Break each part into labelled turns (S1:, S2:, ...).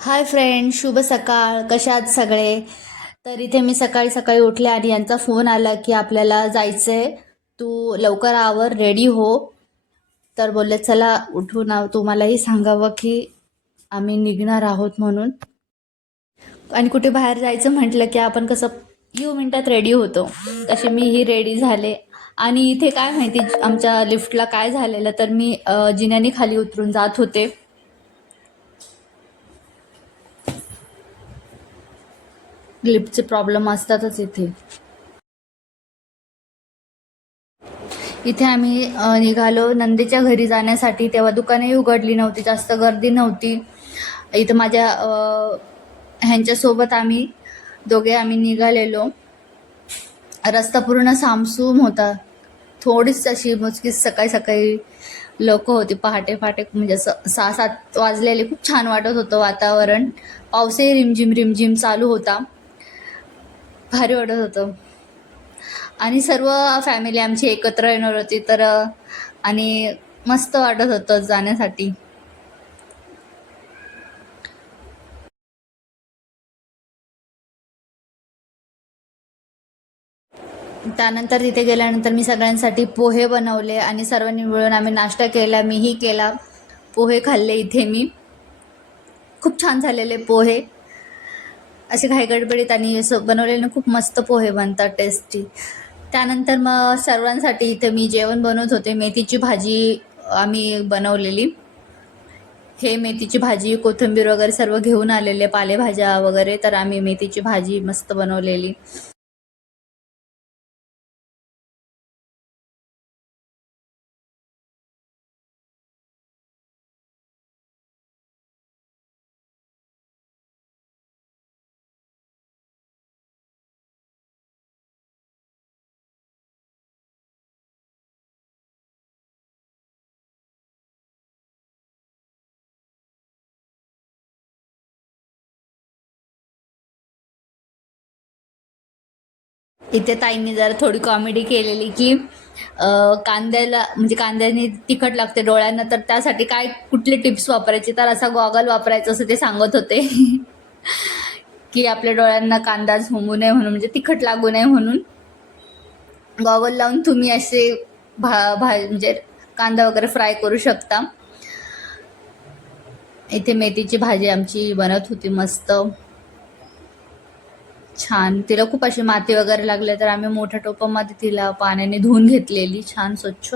S1: Hi friend शुभ सकाळ. कशात सगळे? तर इथे मी सकाळी सकाळी उठले आणि यांचा फोन आला की आपल्याला जायचं आहे तू लवकर आवर रेडी हो. तर बोलले चला उठून तुम्हालाही सांगावं की आम्ही निघणार आहोत म्हणून. आणि कुठे बाहेर जायचं म्हटलं की आपण कसं few मिनिटात रेडी होतो. तसे मीही रेडी झाले. आणि इथे काय माहिती आमच्या लिफ्टला काय झालेलं तर मी जिन्याने खाली उतरून जात होते. ग्लिपचे प्रॉब्लेम असतातच इथे. इथे आम्ही निघालो. नंदेच्या घरी जाण्यासाठी तेव्हा दुकानही उघडली नव्हती. जास्त गर्दी नव्हती. इथं माझ्या ह्यांच्यासोबत आम्ही दोघे आम्ही निघालेलो. रस्ता पूर्ण सामसूम होता. थोडीच अशी मुचकीच सकाळी सकाळी लोक होती. पहाटे पहाटे म्हणजे असं सहा सात वाजलेले. खूप छान वाटत होतं वातावरण. पावसही रिमझिम रिमझिम चालू होता. भारी वाटत होतं. आणि सर्व फॅमिली आमची एकत्र येणार होती तर आणि मस्त वाटत होतं जाण्यासाठी. त्यानंतर तिथे गेल्यानंतर मी सगळ्यांसाठी पोहे बनवले आणि सर्वांनी मिळून आम्ही नाश्ता केला मीही केला. पोहे खाल्ले इथे मी. खूप छान झालेले पोहे. असे घाई गडबडीत आणि असं बनवलेले खूप मस्त पोहे बनतात टेस्टी त्यानंतर मग सर्वांसाठी इथे मी जेवण बनवत होते. मेथीची भाजी आम्ही बनवलेली. हे मेथीची भाजी कोथिंबीर वगैरे सर्व घेऊन आलेले पालेभाज्या वगैरे तर आम्ही मेथीची भाजी मस्त बनवलेली. इथे ताईंनी जरा थोडी कॉमेडी केलेली की कांद्याला म्हणजे कांद्याने तिखट लागते डोळ्यांना तर त्यासाठी काय कुठले टिप्स वापरायचे? तर असा गॉगल वापरायचं असं ते सांगत होते. की आपल्या डोळ्यांना कांदा झोंबू नये म्हणून म्हणजे तिखट लागू नये म्हणून. गॉगल लावून तुम्ही असे भा भा म्हणजे कांदा वगैरे फ्राय करू शकता. इथे मेथीची भाजी आमची बनत होती मस्त. छान. तिला खूप अशी माती वगैरे लागले तर आम्ही मोठ्या टोपामध्ये तिला पाण्याने धुवून घेतलेली. छान स्वच्छ.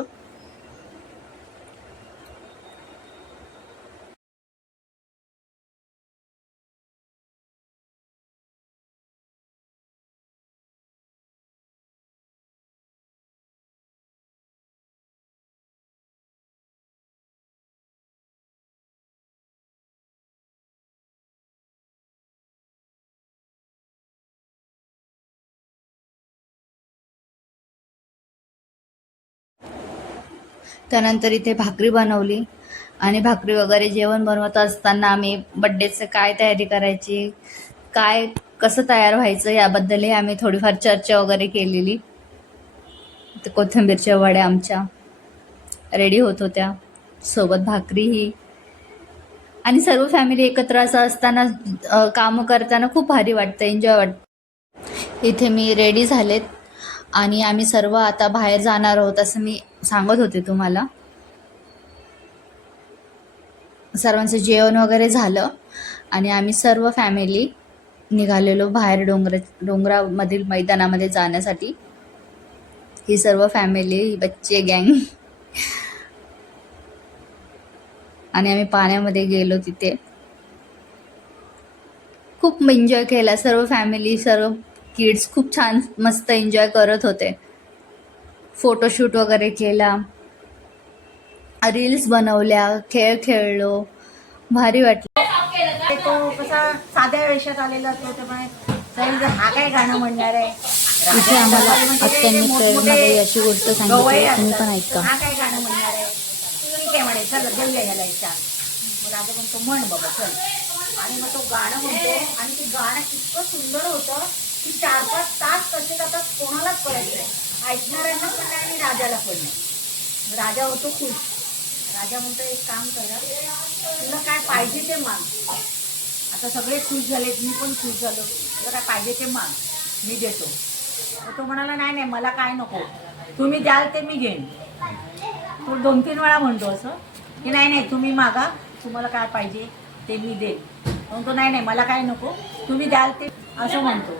S1: त्यानंतर इथे भाकरी बनवली. आणि भाकरी वगैरे जेवण बनवत असताना आम्ही बड्डेचं काय तयारी करायची काय कसं तयार व्हायचं याबद्दलही आम्ही थोडीफार चर्चा वगैरे केलेली. कोथिंबीरच्या वड्या आमच्या रेडी होत होत्या. सोबत भाकरीही. आणि सर्व फॅमिली एकत्र असं असताना कामं करताना खूप भारी वाटतं एन्जॉय वाटतं. इथे मी रेडी झालेत. आणि आम्ही सर्व आता बाहेर जाणार आहोत असं मी सांगत होते तुम्हाला. सर्वांचं जेवण वगैरे झालं आणि आम्ही सर्व फॅमिली निघालेलो बाहेर डोंगर डोंगरामधील मैदानामध्ये जाण्यासाठी. ही सर्व फॅमिली ही बच्चे गँग आणि आम्ही पाण्यामध्ये गेलो तिथे. खूप एन्जॉय केला. सर्व फॅमिली सर्व किड्स खूप छान मस्त एन्जॉय करत होते. फोटोशूट वगैरे केला. रील्स बनवल्या खेळ खेळलो. भारी वाटलं.
S2: ते कसा साध्या वेशात आलेला असतो त्यामुळे हा काय गाणं म्हणणार आहे?
S1: इथे आम्हाला
S2: म्हणजे
S1: आत्यांनी
S2: मोठमोठे
S1: प्रेरणादायी अशी गोष्ट सांगितली. तुम्ही पण ऐका.
S2: हा काय गाणं म्हणणार आहे? ठीक आहे म्हणे चल देऊया ह्याला इच्छा. मग राजा म्हणतो म्हण बाबा चल. आणि मग तो गाणं म्हणतो आणि ते गाणं इतकं सुंदर होतं की चार पाच तास कसे जातात कोणालाच कळत नाही. ऐकणाऱ्यांना पण नाही आणि राजाला पण. नाही राजा होतो खुश राजा म्हणतो एक काम करा तुला काय पाहिजे ते माग. आता सगळे खुश झालेत मी पण खुश झालो. तुला काय पाहिजे ते माग मी देतो. तर तो म्हणाला नाही नाही मला काय नको. तुम्ही द्याल ते मी घेईन. तो दोन तीन वेळा म्हणतो असं की नाही नाही तुम्ही मागा तुम्हाला काय पाहिजे ते मी देईन. म्हणतो नाही नाही मला काय नको तुम्ही द्याल ते असं म्हणतो.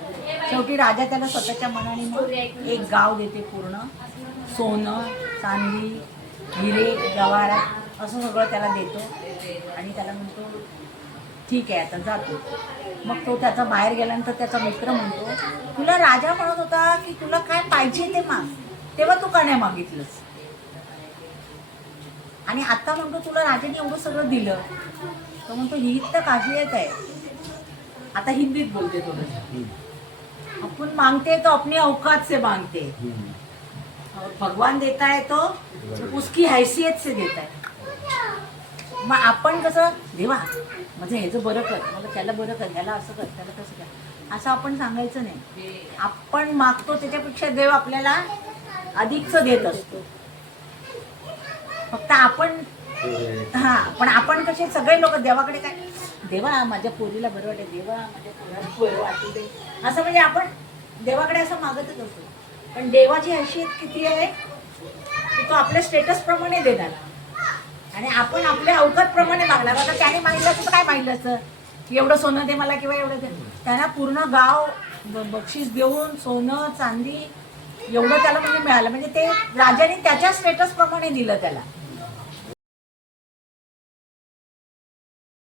S2: शेवटी राजा त्याला स्वतःच्या मनाने एक गाव देते पूर्ण. सोनं चांदी हिरे गवारा असं सगळं त्याला देतो. आणि त्याला म्हणतो ठीक आहे आता जातो. मग तो त्याचा बाहेर गेल्यानंतर त्याचा मित्र म्हणतो तुला राजा म्हणत होता की तुला काय पाहिजे ते माग. तेव्हा तू का नाही मागितलंस. आणि आता म्हणतो तुला राजाने एवढं सगळं दिलं. तर म्हणतो ही तर काफियत आहे. आता हिंदीत बोलते थोडं अपन मांगते तो अपने औकात से मांगते. और भगवान देता है तो उसकी हैसियत से देता है मग आपण कसं देवा म्हणजे माझं ह्याचं बरं कर मला त्याला बरं कर ह्याला असं कर त्याला तसं कर. असं आपण सांगायचं नाही. आपण मागतो त्याच्यापेक्षा देव आपल्याला अधिकच देत असतो. फक्त आपण हा पण आपण कसे सगळे लोक देवाकडे काय? देवा माझ्या पोरीला बरं वाटेल देवा माझ्या पोराला बरं वाटू दे. असं म्हणजे आपण देवाकडे असं मागतच असतो. पण देवाची हैसियत किती आहे की तो आपल्या स्टेटस प्रमाणे देणार. आणि आपण आपल्या अवकातप्रमाणे मागणार. आता त्याने मागितलं असतं काय मागितलं असतं? की एवढं सोनं दे मला किंवा एवढं दे. त्यांना पूर्ण गाव बक्षीस देऊन सोनं चांदी एवढं त्याला म्हणजे मिळालं. म्हणजे ते राजाने त्याच्या स्टेटस प्रमाणे दिलं त्याला.